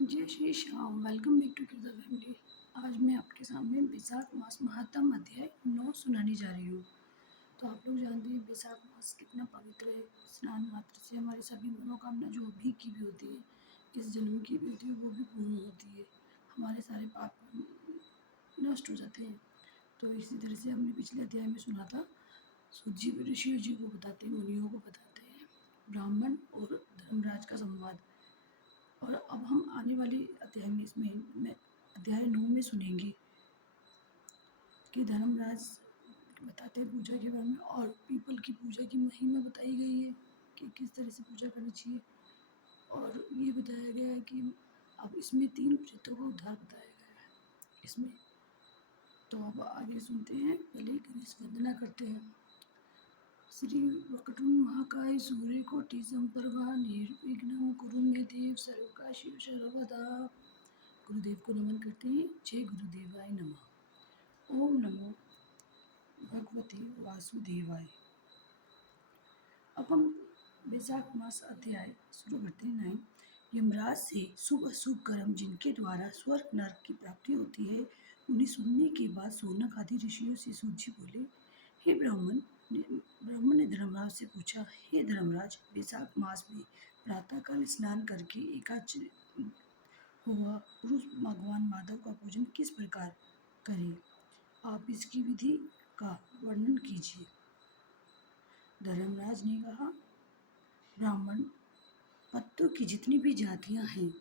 जय Shri Shyam. Welcome back to Kirda family. आज मैं आपके सामने बैसाख मास महात्म अध्याय 9 सुनाने जा रही हूँ। तो आप लोग जानते हैं बैसाख मास कितना पवित्र है। स्नान मात्र से हमारी सभी मनोकामना जो भी की भी होती है, इस जन्म की भी होती है, वो भी पूर्ण होती है। हमारे सारे पाप नष्ट हो जाते हैं। तो इसी तरह से हमने पिछले अध्याय में सुना था, सूत जी ऋषि जी को बताते हैं, मुनियों को बताते हैं ब्राह्मण और धर्मराज का संवाद। और अब हम आने वाले अध्याय में मैं अध्याय 9 में सुनेंगे कि धर्मराज बताते हैं पूजा के बारे में, और पीपल की पूजा की महिमा बताई गई है कि किस तरह से पूजा करनी चाहिए। और ये बताया गया है कि अब इसमें 3 प्रेतों का उद्धार बताया गया है इसमें। तो अब आगे सुनते हैं, पहले गणेश वंदना करते हैं। श्री वक्रतुंड महाकाय सूर्यकोटि समप्रभा निर्विघ्नं कुरु मे देव सर्वकार्येषु सर्वदा। गुरुदेव को नमन करते हैं। जय गुरुदेवाय नमः। ओम नमो भगवते वासुदेवाय। अब हम बैसाख मास अध्याय शुरू करते हैं। 9 यमराज से शुभ अशुभ कर्म जिनके द्वारा स्वर्ग नरक की प्राप्ति होती है, उन्हें सुनने के बाद शौनक आदि ऋषियों से सूत जी बोले, हे ब्राह्मण ने धर्मराज से पूछा, हे धर्मराज, बैसाख मास में प्रातःकाल स्नान करके एकाचर हुआ पुरुष भगवान माधव का पूजन किस प्रकार करें? आप इसकी विधि का वर्णन कीजिए। धर्मराज ने कहा, ब्राह्मण, पत्तों की जितनी भी जातियां हैं,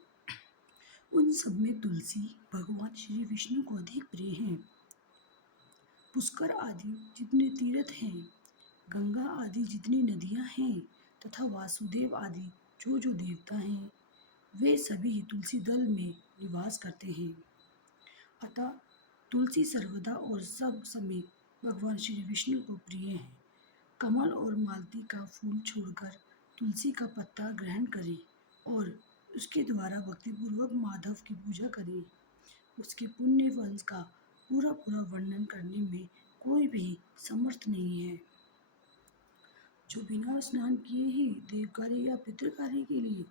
उन सब में तुलसी भगवान श्री विष्णु को अधिक प्रिय हैं। पुष्कर आदि जितने तीर्थ हैं, गंगा आदि जितनी नदियां हैं, तथा वासुदेव आदि जो जो देवता हैं, वे सभी तुलसी दल में निवास करते हैं। अतः तुलसी सर्वदा और सब समय भगवान श्री विष्णु को प्रिय है। कमल और मालती का फूल छोड़कर तुलसी का पत्ता ग्रहण करें और उसके द्वारा भक्तिपूर्वक माधव की पूजा करें। उसके पुण्य फल का पूरा पूरा वर्णन करने में कोई भी समर्थ नहीं है। जो बिना स्नान किए ही देव कार्य या पितृ कार्य के लिए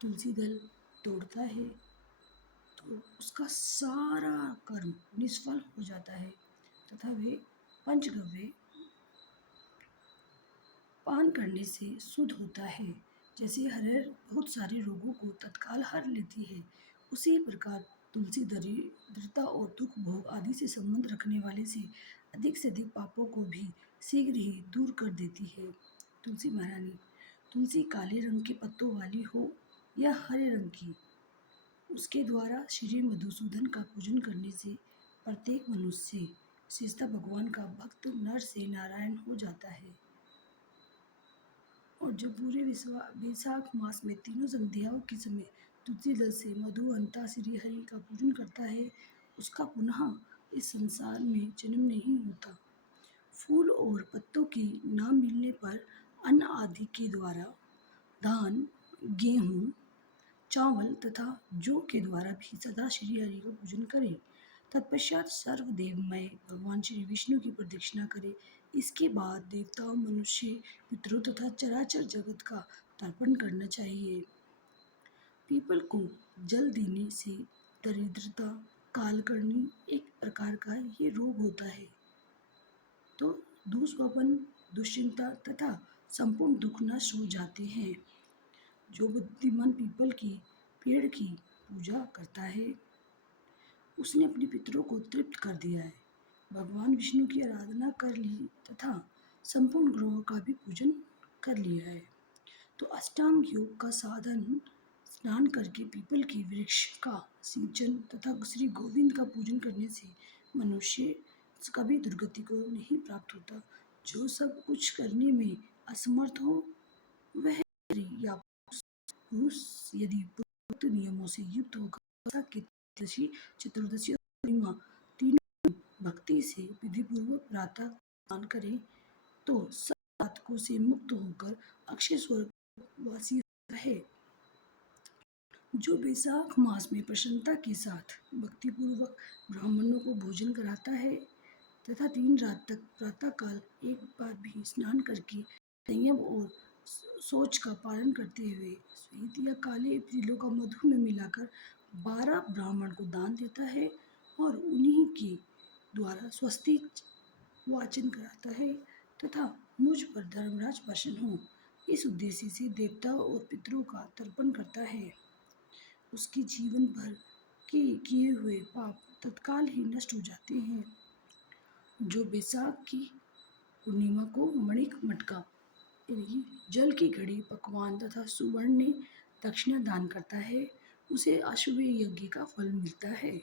तुलसी दल तोड़ता है, तो उसका सारा कर्म निष्फल हो जाता है तथा वे पंचगव्य पान करने से शुद्ध होता है। जैसे हरहर बहुत सारे रोगों को तत्काल हर लेती है, उसी प्रकार तुलसी दरिद्रता और दुख भोग आदि से संबंध रखने वाले से अधिक पापों को भी शीघ्र ही दूर कर देती है। तुलसी महारानी, तुलसी काले रंग के पत्तों वाली हो या हरे रंग की, उसके द्वारा श्री मधुसूदन का पूजन करने से प्रत्येक मनुष्य, विशेषतः भगवान का भक्त, नर से नारायण हो जाता है। और जो पूरे बैसाख मास में तीनों संध्याओं के समय तुलसी दल से मधुअंता श्री हरि का पूजन करता है, उसका पुनः इस संसार में जन्म नहीं होता। फूल और पत्तों के न मिलने पर अन्न आदि के द्वारा धान, गेहूँ, चावल तथा जौ के द्वारा भी सदा श्री हरि का पूजन करें। तत्पश्चात सर्वदेवमय भगवान श्री विष्णु की प्रदक्षिणा करें। इसके बाद देवताओं, मनुष्य, पितरों तथा चराचर जगत का तर्पण करना चाहिए। पीपल को जल देने से दरिद्रता, कालकर्णी एक प्रकार का ये रोग होता है, तो दुष्वपन, दुश्चिंता तथा संपूर्ण दुख नष्ट हो जाते हैं। जो बुद्धिमान पीपल की पेड़ की पूजा करता है, उसने अपने पितरों को तृप्त कर दिया है, भगवान विष्णु की आराधना कर ली तथा संपूर्ण ग्रहों का भी पूजन कर लिया है। तो अष्टांग योग का साधन स्नान करके पीपल के वृक्ष का सिंचन तथा श्री गोविंद का पूजन करने से मनुष्य कभी दुर्गति को नहीं प्राप्त होता। जो सब कुछ करने में असमर्थ हो, वह या पुरुष यदि पूर्वोक्त नियमों से युक्त होकर की चतुर्दशी और पूर्णिमा तीनों भक्ति से विधिपूर्वक प्रातः स्नान करे, तो सब बातकों से मुक्त होकर अक्षय स्वर्गवासी रहे। जो बैसाख मास में प्रसन्नता के साथ भक्तिपूर्वक ब्राह्मणों को भोजन कराता है तथा 3 रात तक प्रातःकाल एक बार भी स्नान करके संयम और सोच का पालन करते हुए श्वेत या काले तिलों का मधु में मिलाकर 12 ब्राह्मण को दान देता है और उन्हीं के द्वारा स्वस्तिक वाचन कराता है तथा मुझ पर धर्मराज प्रसन्न हो इस उद्देश्य से देवताओं और पितरों का तर्पण करता है। उसके जीवन भर के किए हुए पाप तत्काल ही नष्ट हो जाते हैं। जो बैसाख की पूर्णिमा को मणिक मटका यानी जल की घड़ी पकवान तथा सुवर्ण दक्षिणा दान करता है उसे अश्वमेध यज्ञ का फल मिलता है।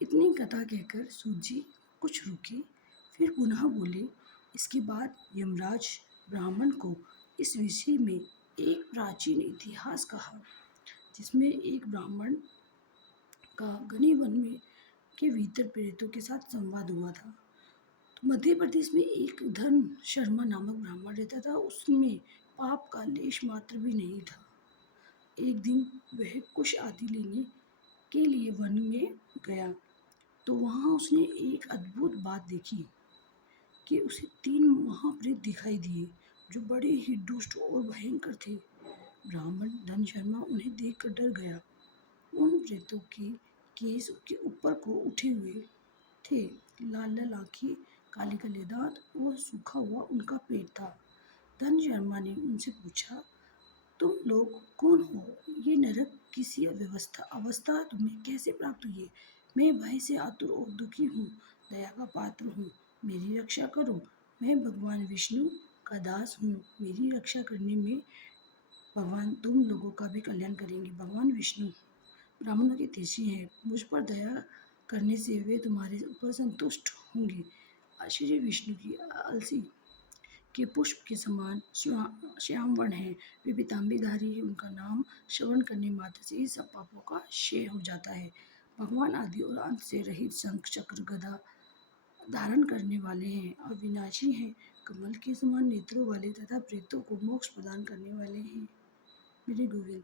इतनी कथा कहकर सूत जी कुछ रुके, फिर पुनः बोले, इसके बाद यमराज ब्राह्मण को इस विषय में एक प्राचीन इतिहास कहा जिसमें एक ब्राह्मण का घने वन में के भीतर प्रेतों के साथ संवाद हुआ था। तो मध्य प्रदेश में एक धन शर्मा नामक ब्राह्मण रहता था, उसमें पाप का लेश मात्र भी नहीं था। एक दिन वह कुश आदि लेने के लिए वन में गया तो वहाँ उसने एक अद्भुत बात देखी कि उसे 3 महाप्रेत दिखाई दिए जो बड़े ही दुष्ट और भयंकर थे। ब्राह्मण धन शर्मा उन्हें देखकर डर गया। उन प्रेतों के केस उसके ऊपर को उठे हुए थे, लाल लाल आंखें, काले काले दांत और सूखा हुआ उनका पेट था। धन शर्मा ने उनसे पूछा, तुम लोग कौन हो? ये नरक किसी अवस्था तुम्हें कैसे प्राप्त हुई है? मैं भय से आतुर और दुखी हूँ, दया का पात्र हूँ, मेरी रक्षा करो। मैं भगवान विष्णु का दास हूँ, मेरी रक्षा करने में भगवान तुम लोगों का भी कल्याण करेंगे। भगवान विष्णु ब्राह्मणों के तेजी हैं, मुझ पर दया करने से वे तुम्हारे ऊपर संतुष्ट होंगे। श्री विष्णु की अलसी के पुष्प के समान श्याम वर्ण है, वे पीताम्बरधारी है, उनका नाम श्रवण करने मात्र से ही सब पापों का क्षय हो जाता है। भगवान आदि और अंत से रहित शंख चक्र गदा धारण करने वाले हैं, अविनाशी हैं, कमल के समान नेत्रों वाले तथा प्रेतों को मोक्ष प्रदान करने वाले हैं। मेरे गोविंद,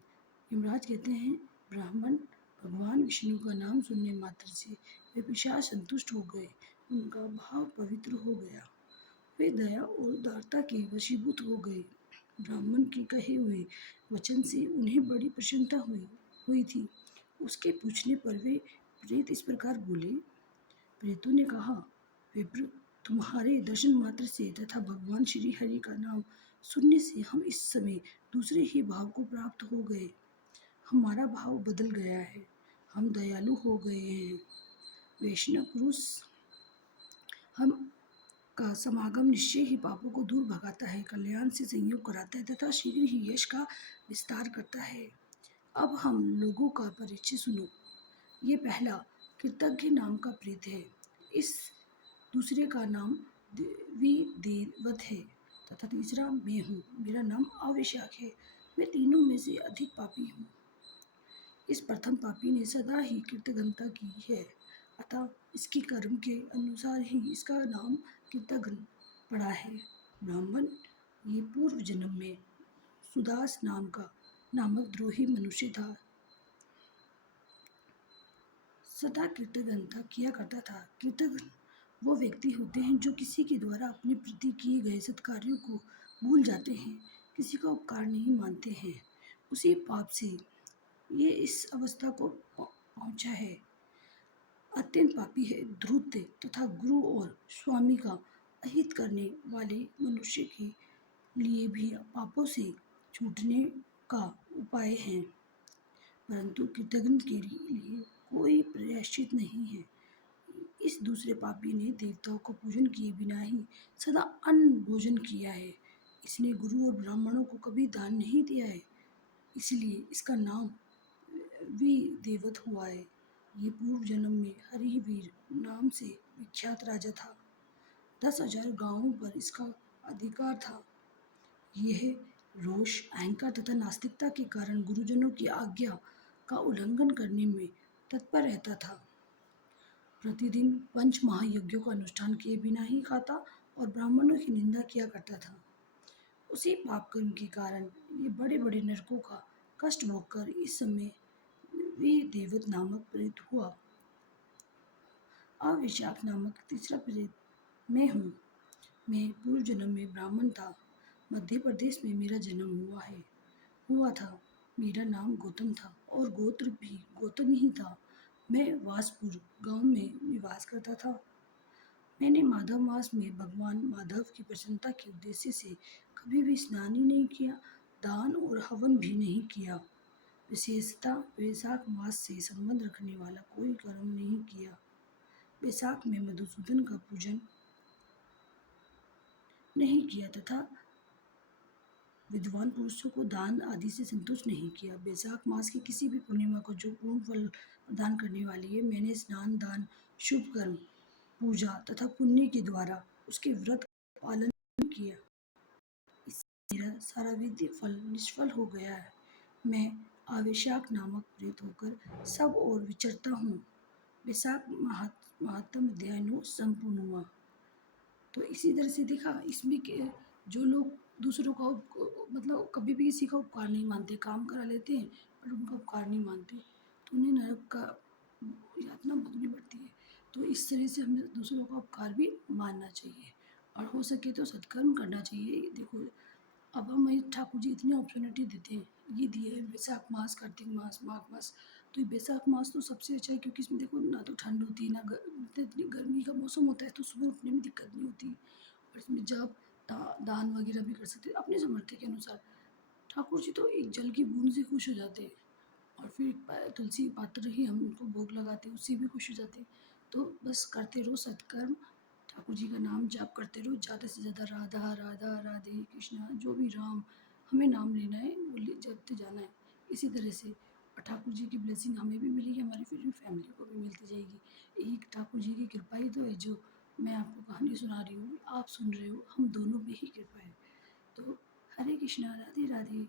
यमराज कहते हैं, ब्राह्मण भगवान विष्णु का नाम सुनने मात्र से वे पिशाच संतुष्ट हो गए, उनका भाव पवित्र हो गया, वे दया और उदारता के वशीभूत हो गए। ब्राह्मण के कहे हुए वचन से उन्हें बड़ी प्रसन्नता हुई थी। उसके पूछने पर वे प्रेत इस प्रकार बोले। प्रेतों ने कहा, विप्र, तुम्हारे दर्शन मात्र से तथा भगवान श्री हरि का नाम सुनने से हम इस समय दूसरे ही भाव को प्राप्त हो गए। हमारा भाव बदल गया है, हम दयालु हो गए हैं। वैष्णव पुरुष हम का समागम निश्चय ही पापों को दूर भगाता है, कल्याण से संयोग कराता है तथा शीघ्र ही यश का विस्तार करता है। अब हम लोगों का परिचय सुनो। ये पहला कृतज्ञ नाम का प्रेत है, इस दूसरे का नाम विदेवत है तथा तीसरा मैं हूँ, मेरा नाम अविशाख है। मैं तीनों में से अधिक पापी हूँ। इस प्रथम पापी ने सदा ही कृतज्ञता की है, अतः इसके कर्म के अनुसार ही इसका नाम कृतघ्न पड़ा है। ब्राह्मण ये पूर्व जन्म में सुदास नामक द्रोही मनुष्य था, सदा कृतज्ञता किया करता था। कृतज्ञ वो व्यक्ति होते हैं जो किसी के द्वारा अपने प्रति किए गए सत्कार्यों को भूल जाते हैं, किसी का उपकार नहीं मानते हैं। उसी पाप से ये इस अवस्था को पहुंचा है। अत्यंत पापी है धूर्त तथा गुरु और स्वामी का अहित करने वाले मनुष्य के लिए भी पापों से छूटने का उपाय है, परंतु कृतघ्न के लिए कोई प्रायश्चित नहीं है। इस दूसरे पापी ने देवताओं को पूजन किए बिना ही सदा अन्न भोजन किया है। इसने गुरु और ब्राह्मणों को कभी दान नहीं दिया है, इसलिए इसका नाम विदेवत हुआ है। ये पूर्व जन्म में हरिवीर नाम से विख्यात राजा था। 10,000 गांवों पर इसका अधिकार था। यह रोष, अहंकार तथा नास्तिकता के कारण गुरुजनों की आज्ञा का उल्लंघन करने में तत्पर रहता था। प्रतिदिन 5 महायज्ञों का अनुष्ठान किए बिना ही खाता और ब्राह्मणों की निंदा किया करता था। उसी पाप कर्म के कारण ये बड़े बड़े नरकों का कष्ट भोगकर इस समय विदेवत नामक प्रेत हुआ। अविशाख नामक तीसरा प्रेत मैं हूँ। मैं पूर्व जन्म में ब्राह्मण था, मध्य प्रदेश में मेरा जन्म हुआ था। मेरा नाम गौतम था और गोत्र भी गौतम ही था। मैं वासपुर गांव में निवास करता था। मैंने माधव मास में भगवान माधव की प्रसन्नता के उद्देश्य से कभी भी स्नान ही नहीं किया, दान और हवन भी नहीं किया। विशेषता वैशाख मास से संबंध रखने वाला कोई कर्म नहीं किया। वैशाख में मधुसूदन का पूजन नहीं किया तथा विद्वान पुरुषों को दान आदि से संतुष्ट नहीं किया। वैशाख मास की किसी भी पूर्णिमा को जो पूर्ण फल प्रदान करने वाली है, मैंने स्नान, दान, शुभ कर्म, पूजा तथा पुण्य के द्वारा उसके व्रत का पालन किया। इससे मेरा सारा विद्य फल निष्फल हो गया है। मैं आवेशाक नामक प्रेत होकर सब ओर विचरता हूँ। वैशाख महात्म अध्याय 9 संपूर्ण हुआ। तो इसी तरह से देखा इसमें कि जो लोग दूसरों का मतलब कभी भी किसी का उपकार नहीं मानते, काम करा लेते हैं पर उनका उपकार नहीं मानते, तो उन्हें नरक का यातना भोगनी पड़ती है। तो इस तरह से हमें दूसरों का उपकार भी मानना चाहिए और हो सके तो सत्कर्म करना चाहिए। देखो अब हमें ठाकुर जी इतनी अपॉर्चुनिटी देते हैं, ये दिए हैं वैशाख मास, कार्तिक मास, माघ मास। तो ये वैशाख मास तो सबसे अच्छा है क्योंकि इसमें देखो ना तो ठंड होती है ना इतनी गर्मी का मौसम होता है, तो सुबह उठने में दिक्कत नहीं होती। और इसमें जब दान वगैरह भी कर सकते हैं अपने सामर्थ्य के अनुसार। ठाकुर जी तो एक जल की बूंद से खुश हो जाते हैं और फिर तुलसी पात्र ही हम उनको भोग लगाते हैं, उससे भी खुश हो जाते हैं। तो बस करते रहो सत्कर्म, ठाकुर जी का नाम जाप करते रहो, ज़्यादा से ज़्यादा राधा राधा राधे कृष्णा जो भी राम, हमें नाम लेना है वो जपते जाना है। इसी तरह से और ठाकुर जी की ब्लेसिंग हमें भी मिलेगी, हमारी फिर फैमिली को भी मिलती जाएगी। एक ठाकुर जी की कृपा ही तो है जो मैं आपको कहानी सुना रही हूँ, आप सुन रहे हो, हम दोनों पे ही कृपा है। तो हरे कृष्णा, राधे राधे।